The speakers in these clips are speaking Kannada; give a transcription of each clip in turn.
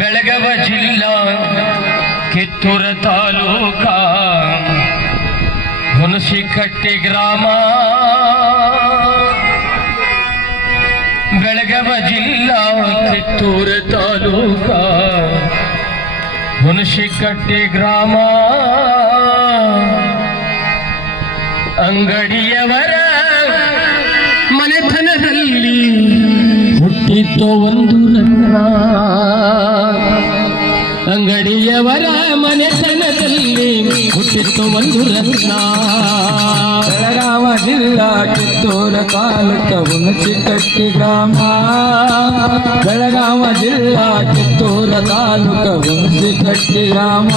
ಬೆಳಗಾವಿ ಜಿಲ್ಲಾ ಕಿತ್ತೂರ ತಾಲೂಕ ಹುಣಸಿಕಟ್ಟಿ ಗ್ರಾಮ. ಬೆಳಗಾವಿ ಜಿಲ್ಲಾ ಕಿತ್ತೂರ ತಾಲೂಕ ಹುಣಸಿಕಟ್ಟಿ ಗ್ರಾಮ. ಅಂಗಡಿಯವರ ಮನೆತನದಲ್ಲಿ ಹುಟ್ಟಿತ್ತು ಒಂದು ರತ್ನ. ಅಂಗಡಿಯವರ ಮನೆತನದಲ್ಲಿ ಹುಟ್ಟಿತ್ತು ಒಂದು ರತ್ನ. ಬೆಳಗಾವಿ ಜಿಲ್ಲಾ ಕಿತ್ತೂರ ತಾಲೂಕ ಹುಣಸಿಕಟ್ಟಿ ಗ್ರಾಮ. ಬೆಳಗಾವಿ ಜಿಲ್ಲಾ ಕಿತ್ತೂರ ತಾಲೂಕ ಹುಣಸಿಕಟ್ಟಿ ಗ್ರಾಮ.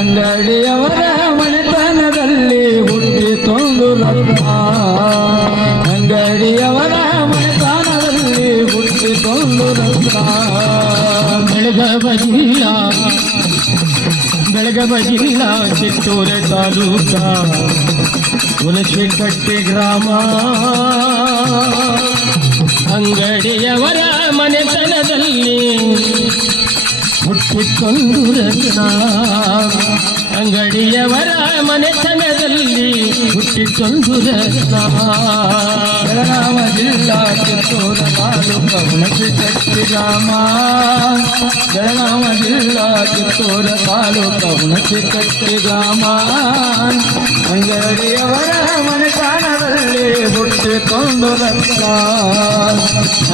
ಅಂಗಡಿಯವರ ಮನೆತನದಲ್ಲಿ ಹುಟ್ಟಿತೊಂದು ರತ್ನ. ಅಂಗಡಿಯವರ ಮನೆತನದಲ್ಲಿ ಹುಟ್ಟಿತೊಂದು ರತ್ನ. ಬೆಳಗಾವಿ ಜಿಲ್ಲಾ ಕಿತ್ತೂರ ತಾಲೂಕ ಹುಣಸಿಕಟ್ಟಿ ಗ್ರಾಮ. ಅಂಗಡಿಯವರ ಮನೆತನದಲ್ಲಿ ಹುಟ್ಟಿಕೊಂಡು ರತ್ನ. ಅಂಗಡಿಯವರ ಮನೆತನದಲ್ಲಿ ಹುಟ್ಟಿಕೊಂಡು ರತ್ನ. ಬೆಳಗಾವಿ ಜಿಲ್ಲಾ ಕಿತ್ತೂರ ತಾಲೂಕ ಹುಣಸಿಕಟ್ಟಿ ಗ್ರಾಮ. ಬೆಳಗಾವಿ ಜಿಲ್ಲಾ ಕಿತ್ತೂರ ತಾಲೂಕ ಹುಣಸಿಕಟ್ಟಿ ಗ್ರಾಮ. ಅಂಗಡಿಯವರ ಮನೆತನದಲ್ಲಿ ಹುಟ್ಟಿಕೊಂಡು ರತ್ನ.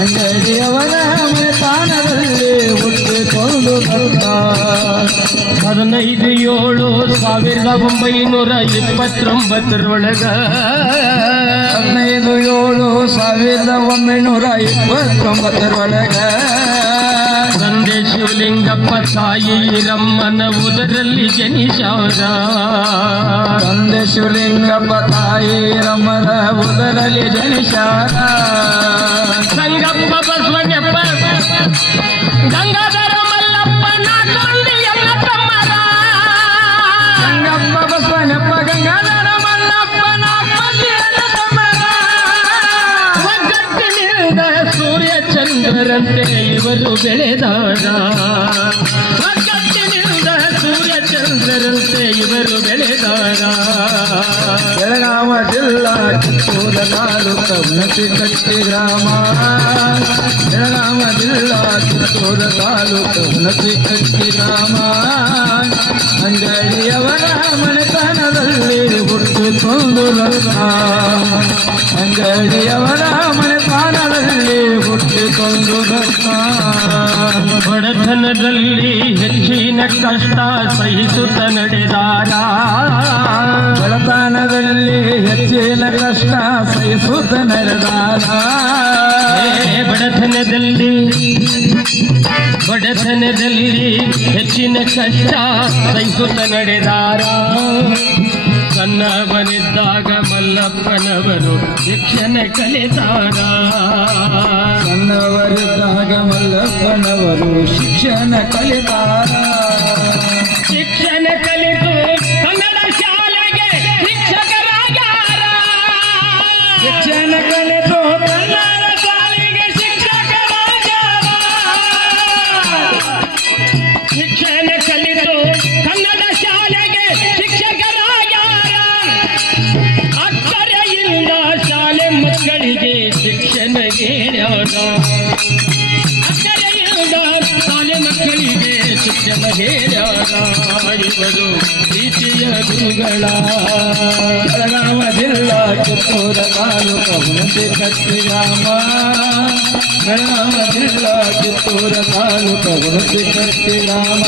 ಅಂಗಡಿಯವರ ಮನೆತನದಲ್ಲಿ ಹುಟ್ಟಿಕೊಂಡು ರತ್ನ. 15/7/1929 15/7/1929 ತಂದೆ ಶಿವಲಿಂಗಪ್ಪ ತಾಯಿ ರಮ್ಮನ ಉದರಲ್ಲಿ ಜನಿಸಾರ. ತಂದೆ ಶಿವಲಿಂಗಪ್ಪ ತಾಯಿ ರಮ್ಮನ ಉದರಲ್ಲಿ ಜನಿಸಾರ. ಸಂಗಪ್ಪ ಬಸವಣ್ಣಪ್ಪ ಗಂಗಾಧರ ಮಲ್ಲಪ್ಪ ನಾಲ್ಕು ಎಲ್ಲ ತಮ್ಮರ. ಸಂಗಪ್ಪ ಬಸವಣ್ಣಪ್ಪ ಗಂಗಾಧರ ಮಲ್ಲಪ್ಪ ನಾಲ್ಕು ಎಲ್ಲ ತಮ್ಮರ. ಒಗ್ಗಟ್ಟಿನಿಂದ ಸೂರ್ಯ ಚಂದ್ರರಂತೆ ಇವರು ಬೆಳೆದಾರ. ಒಗ್ಗಟ್ಟಿನಿಂದ ಸೂರ್ಯ ಚಂದ್ರರಂತೆ ಇವರು ಬೆಳೆದಾರ. ಬೆಳಗಾವಿ ಜಿಲ್ಲಾ ಕಿತ್ತೂರ ತಾಲೂಕ ಹುಣಸಿಕಟ್ಟಿ ಗ್ರಾಮ. ಬೆಳಗಾವಿ ಜಿಲ್ಲಾ ಕಿತ್ತೂರ ತಾಲೂಕ ಹುಣಸಿಕಟ್ಟಿ ಗ್ರಾಮ. ಅಂಗಡಿಯವರ ಮನೆತನದಲ್ಲಿ ಹುಟ್ಟಿಕೊಂಡು ರತ್ನ. ಅಂಗಡಿಯವರ ಮನೆತನದಲ್ಲಿ ಹುಟ್ಟಿಕೊಂಡು ರತ್ನ. ಬಡತನದಲ್ಲಿ ಹೆಚ್ಚಿನ ಕಷ್ಟ ಸಹಿಸುತ್ತ ನಡೆದಾರ. ಬಡತನದಲ್ಲಿ ಹೆಚ್ಚಿನ ಕಷ್ಟ ಸಹಿಸುತ್ತ ನಡೆದಾರ. ಬಡತನದಲ್ಲಿ ಹೆಚ್ಚಿನ ಕಷ್ಟ ಸಹಿಸುತ್ತ ನಡೆದಾರ. ಸಣ್ಣವನಿದ್ದಾಗ ಮಲ್ಲಪ್ಪನವರು ಶಿಕ್ಷಣ ಕಲಿತಾರ. ಸಣ್ಣವರಿದ್ದಾಗ ಮಲ್ಲಪ್ಪನವರು ಶಿಕ್ಷಣ ಕಲಿತಾರ. ಶಿಕ್ಷಣ ಕಲಿತು ಕನ್ನಡ ಶಾಲೆಗೆ ಶಿಕ್ಷಕರಾಗ್ಯಾರ. ಶಿಕ್ಷಣ ಕಲಿತು ಕನ್ನಡ ಶಾಲೆಗೆ ಶಿಕ್ಷಕರಾಗ್ಯಾರ. ಶಿಕ್ಷಣ ಕಲಿತು ಕನ್ನಡ ಶಾಲೆಗೆ ಶಿಕ್ಷಕರಾಗ್ಯಾರ. ಹೇಳ್ಯಾರ ಅಕ್ಕರೆಯಿಂದ ಶಾಲೆ ಮಕ್ಕಳಿಗೆ ಶಿಕ್ಷಣ ಹೇಳ್ಯಾರ ಇವರು ಪ್ರೀತಿಯ ಗುರುಗಳ ಬೆಳಗಾವ ಜಿಲ್ಲಾ ಕಿತ್ತೂರ ತಾಲೂಕು ಹುಣಸೆಕಟ್ಟಿ ಗ್ರಾಮ ಬೆಳಗಾವ ಜಿಲ್ಲಾ ಕಿತ್ತೂರ ತಾಲೂಕು ಹುಣಸೆಕಟ್ಟಿ ಗ್ರಾಮ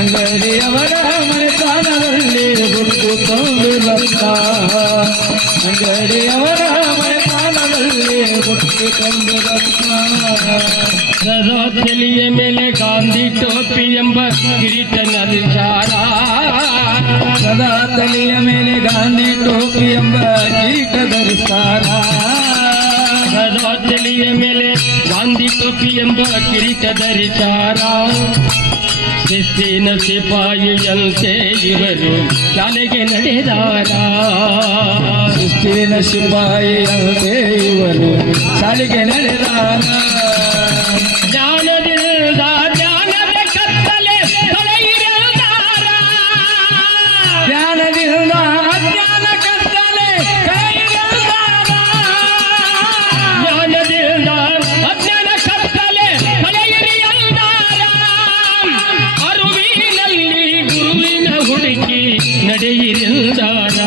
ಅಂಗಡಿಯವರ ಮನೆತನದಲ್ಲಿ ಹುಟ್ಟುಕೊಂಡು ರತ್ನ ಅಂಗಡಿಯವರ ಮನೆತನದಲ್ಲಿ ಹುಟ್ಟುಕೊಂಡು ರತ್ನ ಸದಾ ತಲೆಯ ಮೇಲೆ ಗಾಂಧಿ ಟೋಪಿ ಎಂಬ ಕಿರೀಟ ನಲಿಸಾರ ಸದಾ ತಲೆಯ ಮೇಲೆ ಗಾಂಧಿ ಟೋಪಿ ಎಂಬ ಕೀಟ ಧರಿಸ್ತಾರ ಸದಾ ತಲೆಯ ಮೇಲೆ ಗಾಂಧಿ ಟೋಪಿ ಎಂಬ ಕಿರೀಟ ಧರಿಸಾರ ಶಿಸ್ತಿನ ಸಿಪಾಯಿಯಂತೆ ಇವರು ಶಾಲೆಗೆ ನಡೆದಾರ ಶಿಸ್ತಿನ ಸಿಪಾಯಿಯಂತೆ ಇವರು ಶಾಲೆಗೆ ನಡೆದಾರ ಜ್ಞಾನದಿಂದ ಜ್ಞಾನದ ಕತ್ತಲೆ ತೊಳೆಯಿರಾರ ಜ್ಞಾನದಿಂದ ಅಜ್ಞಾನ ಕತ್ತಲೆ ಕಳೆಯಿರಾರ ಜ್ಞಾನದಿಂದ ಅಜ್ಞಾನ ಕತ್ತಲೆ ತೊಳೆಯಿರಿಯಂದಾರ ಅರುವಿನಲ್ಲಿ ಗುರುವಿನ ಹುಡುಕಿ ನಡೆಯಿರಿಲ್ದಾರ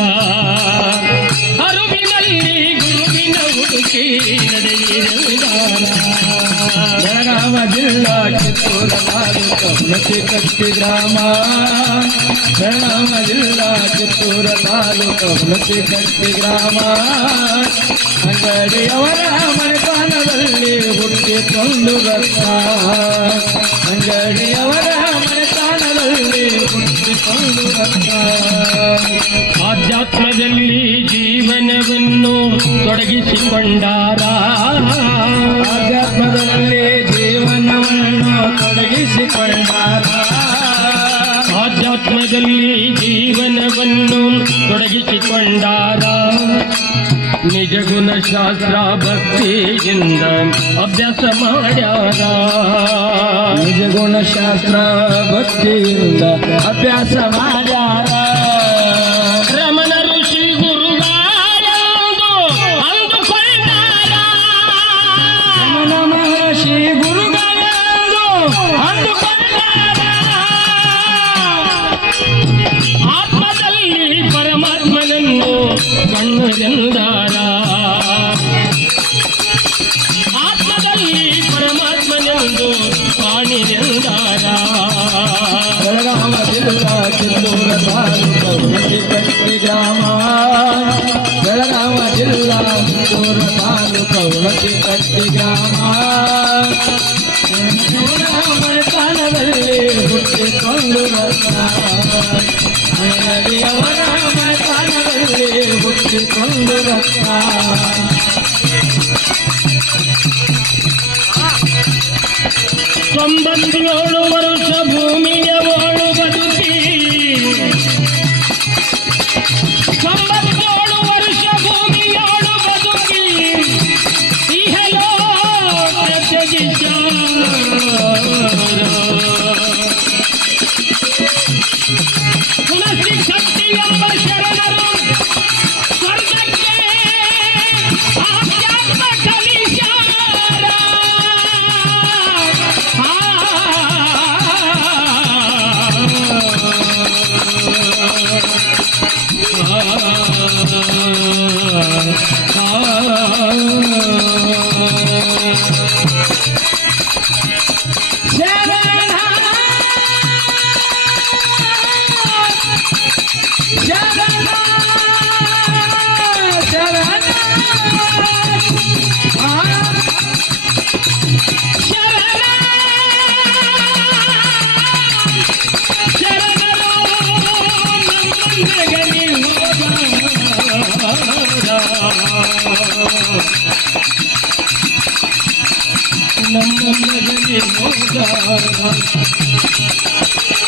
ಅರುವಿನಲ್ಲಿ ಗುರುವಿನ ಹುಡುಕಿ ನಡೆಯಿರಿಲ್ದಾರ ಬೆಳಗಾವ ಜಿಲ್ಲಾ ಕಿತ್ತೂರ ತಾಲೂಕು ಹುಣಸೆಕಟ್ಟಿ ಗ್ರಾಮ ಬೆಳಗಾವ ಜಿಲ್ಲಾ ಕಿತ್ತೂರ ತಾಲೂಕು ಹುಣಸೆಕಟ್ಟಿ ಗ್ರಾಮ ಅಂಗಡಿಯವರ ಮನೆತನದಲ್ಲಿ ಹುಟ್ಟಿಕೊಂಡು ರತ್ನ ಅಂಗಡಿಯವರ ಮನೆತನದಲ್ಲಿ ಹುಟ್ಟಿಕೊಂಡು ರತ್ನ ಆಧ್ಯಾತ್ಮದಲ್ಲಿ ಜೀವನವನ್ನು ತೊಡಗಿಸಿಕೊಂಡಾರ ಆಧ್ಯಾತ್ಮದಲ್ಲಿ ಜೀವನವನ್ನು ತೊಡಗಿಸಿಕೊಂಡಾರ ಆಧ್ಯಾತ್ಮದಲ್ಲಿ ಜೀವನವನ್ನು ತೊಡಗಿಸಿಕೊಂಡಾರ ನಿಜ ಗುಣಶಾಸ್ತ್ರ ಭಕ್ತಿಯಿಂದ ಅಭ್ಯಾಸ ಮಾಡ್ಯಾರ ನಿಜ ಗುಣಶಾಸ್ತ್ರ ಭಕ್ತಿಯಿಂದ ಅಭ್ಯಾಸ ಮಾಡ್ಯಾರ ರಮಣ ಋಷಿ ಗುರುಗಾರೆಂದು ಅಂದುಕೊಂಡಾರ ರಮಣ ಮಹರ್ಷಿ ಗುರುಗಳೆಂದು ಅಂದುಕೊಂಡಾರ ಆತ್ಮದಲ್ಲಿ ಪರಮಾತ್ಮನನ್ನು ಕಣ್ಣುರೆಂದಾರ ಆತ್ಮದಲ್ಲಿ ಪರಮಾತ್ಮನೆಂದು ಕಾಣಿರೆಂದಾರ ಬೆಳಗಾವ ಜಿಲ್ಲಾ ಕಿತ್ತೂರ ತಾಲೂಕು ಹುಣಸೆಕಟ್ಟಿ ಗ್ರಾಮ ಬೆಳಗಾವ ಜಿಲ್ಲಾ ಕಿತ್ತೂರ ತಾಲೂಕು ಹುಣಸೆಕಟ್ಟಿ ಗ್ರಾಮ ಮನೆತನದಲ್ಲಿ ಹುಟ್ಟಿಕೊಂಡು ರತ್ನ ಅಂಗಡಿಯವರ ಮನೆತನದಲ್ಲಿ ಹುಟ್ಟಿಕೊಂಡು ರತ್ನ 97 ವರ್ಷ ಭೂಮಿಯ ಓಳು ಬದುಕಿ 97 ವರ್ಷ ಭೂಮಿಯೋಳು ಬದುಕಿ ಇಹಲೋಕ ತ್ಯಜಿಸಾರ ಹುಣಸೆಕಟ್ಟಿ ಎಂಬ ಶರಣರು ಸ್ವರ್ಗಕ್ಕೆ ಆಧ್ಯಾತ್ಮ ಕಲಿಸಾರ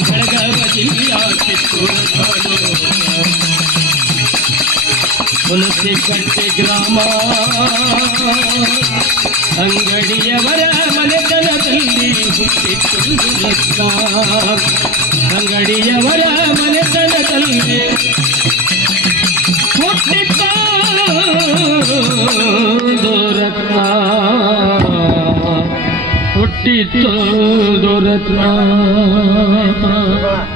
ಬೆಳಗಾವ ಜಿಲ್ಲೆಯ ಕಿತ್ತೂರು ಹುಣಸೆಕಟ್ಟಿ ಗ್ರಾಮ ಅಂಗಡಿಯವರ ಮನೆತನದಲ್ಲಿ ಹುಟ್ಟಿಕೊಂಡು ರತ್ನ ಅಂಗಡಿಯವರ ಮನೆತನದಲ್ಲಿ ಹುಟ್ಟಿಕೊಂಡು ರತ್ನ ಹುಟ್ಟಿತೊಂದು ರತ್ನ